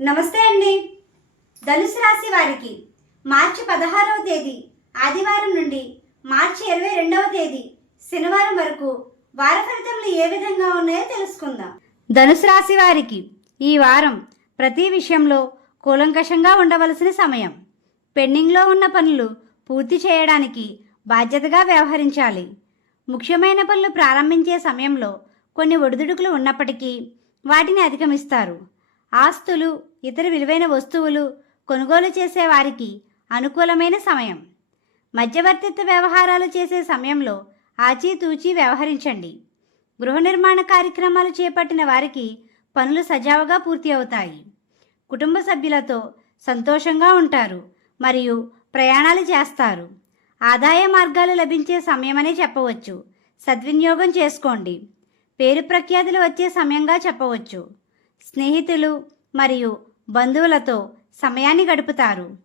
నమస్తే అండి. ధనుసు రాశి వారికి మార్చి పదహారవ తేదీ ఆదివారం నుండి మార్చి ఇరవై రెండవ తేదీ శనివారం వరకు వార ఫలితములు ఏ విధంగా ఉన్నాయో తెలుసుకుందాం. ధనుసు రాశి వారికి ఈ వారం ప్రతి విషయంలో కూలంకషంగా ఉండవలసిన సమయం. పెండింగ్లో ఉన్న పనులు పూర్తి చేయడానికి బాధ్యతగా వ్యవహరించాలి. ముఖ్యమైన పనులు ప్రారంభించే సమయంలో కొన్ని ఒడిదుడుకులు ఉన్నప్పటికీ వాటిని అధిగమిస్తారు. ఆస్తులు ఇతర విలువైన వస్తువులు కొనుగోలు చేసే వారికి అనుకూలమైన సమయం. మధ్యవర్తిత్వ వ్యవహారాలు చేసే సమయంలో ఆచితూచి వ్యవహరించండి. గృహ నిర్మాణ కార్యక్రమాలు చేపట్టిన వారికి పనులు సజావుగా పూర్తి అవుతాయి. కుటుంబ సభ్యులతో సంతోషంగా ఉంటారు మరియు ప్రయాణాలు చేస్తారు. ఆదాయ మార్గాలు లభించే సమయమనే చెప్పవచ్చు. సద్వినియోగం చేసుకోండి. పేరు ప్రఖ్యాతులు వచ్చే సమయంగా చెప్పవచ్చు. స్నేహితులు మరియు బంధువులతో సమయాన్ని గడుపుతారు.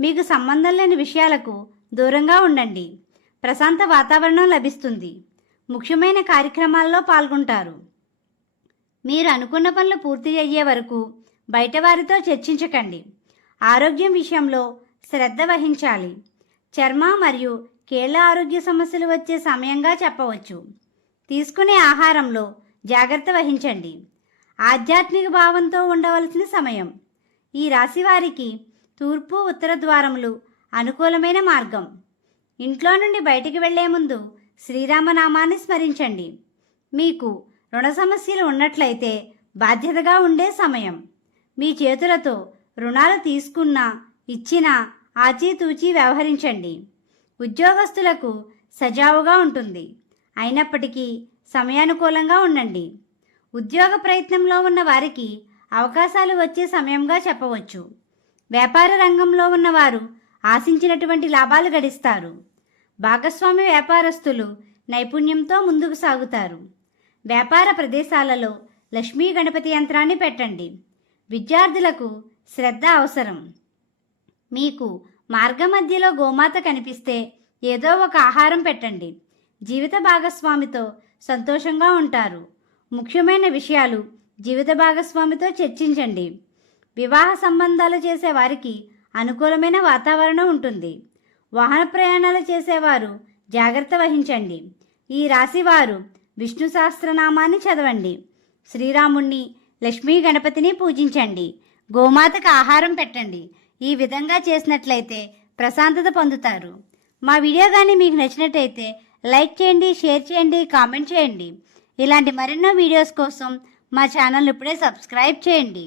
మీకు సంబంధం లేని విషయాలకు దూరంగా ఉండండి. ప్రశాంత వాతావరణం లభిస్తుంది. ముఖ్యమైన కార్యక్రమాల్లో పాల్గొంటారు. మీరు అనుకున్న పనులు పూర్తి అయ్యే వరకు బయట వారితో చర్చించకండి. ఆరోగ్యం విషయంలో శ్రద్ధ వహించాలి. చర్మ మరియు కీళ్ళ ఆరోగ్య సమస్యలు వచ్చే సమయంగా చెప్పవచ్చు. తీసుకునే ఆహారంలో జాగ్రత్త వహించండి. ఆధ్యాత్మిక భావంతో ఉండవలసిన సమయం. ఈ రాశి వారికి తూర్పు ఉత్తర ద్వారములు అనుకూలమైన మార్గం. ఇంట్లో నుండి బయటికి వెళ్ళే ముందు శ్రీరామనామాన్ని స్మరించండి. మీకు రుణ సమస్యలు ఉన్నట్లయితే బాధ్యతగా ఉండే సమయం. మీ చేతులతో రుణాలు తీసుకున్నా ఇచ్చినా ఆచితూచి వ్యవహరించండి. ఉద్యోగస్తులకు సజావుగా ఉంటుంది. అయినప్పటికీ సమయానుకూలంగా ఉండండి. ఉద్యోగ ప్రయత్నంలో ఉన్న వారికి అవకాశాలు వచ్చే సమయంగా చెప్పవచ్చు. వ్యాపార రంగంలో ఉన్నవారు ఆశించినటువంటి లాభాలు గడిస్తారు. భాగస్వామి వ్యాపారస్తులు నైపుణ్యంతో ముందుకు సాగుతారు. వ్యాపార ప్రదేశాలలో లక్ష్మీ గణపతి యంత్రాన్ని పెట్టండి. విద్యార్థులకు శ్రద్ధ అవసరం. మీకు మార్గమధ్యలో గోమాత కనిపిస్తే ఏదో ఒక ఆహారం పెట్టండి. జీవిత భాగస్వామితో సంతోషంగా ఉంటారు. ముఖ్యమైన విషయాలు జీవిత భాగస్వామితో చర్చించండి. వివాహ సంబంధాలు చేసే వారికి అనుకూలమైన వాతావరణం ఉంటుంది. వాహన ప్రయాణాలు చేసేవారు జాగ్రత్త వహించండి. ఈ రాశివారు విష్ణు సహస్రనామాన్ని చదవండి. శ్రీరాముణ్ణి లక్ష్మీ గణపతిని పూజించండి. గోమాతకు ఆహారం పెట్టండి. ఈ విధంగా చేసినట్లయితే ప్రశాంతత పొందుతారు. మా వీడియో కానీ మీకు నచ్చినట్టయితే లైక్ చేయండి షేర్ చేయండి కామెంట్ చేయండి. ఇలాంటి మరెన్నో వీడియోస్ కోసం మా ఛానల్ ఇప్పుడే సబ్స్క్రైబ్ చేయండి.